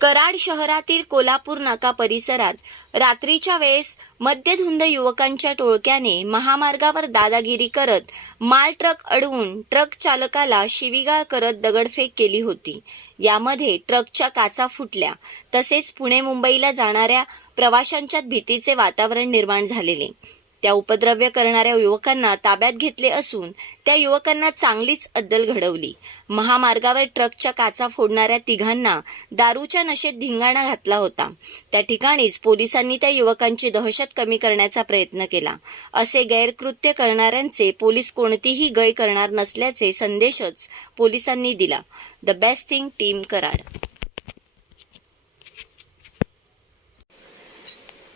कराड शहरातील कोल्हापूर नाका परिसरात रात्रीच्या वेळेस मद्यधुंद युवकांच्या टोळक्याने महामार्गावर दादागिरी करत माल ट्रक अडवून ट्रक चालकाला शिवीगाळ करत दगडफेक केली होती. यामध्ये ट्रकच्या काचा फुटल्या. तसेच पुणे मुंबईला जाणाऱ्या प्रवाशांच्यात भीतीचे वातावरण निर्माण झालेले. त्या उपद्रव्य करणाऱ्या युवकांना ताब्यात घेतले असून त्या युवकांना चांगलीच अद्दल घडवली. महामार्गावर ट्रकच्या काचा फोडणाऱ्या तिघांना दारूच्या नशेत धिंगाणा घातला होता. त्या ठिकाणीच पोलिसांनी त्या युवकांची दहशत कमी करण्याचा प्रयत्न केला. असे गैरकृत्य करणाऱ्यांचे पोलीस कोणतीही गय करणार नसल्याचे संदेशच पोलिसांनी दिला. The best thing team Karad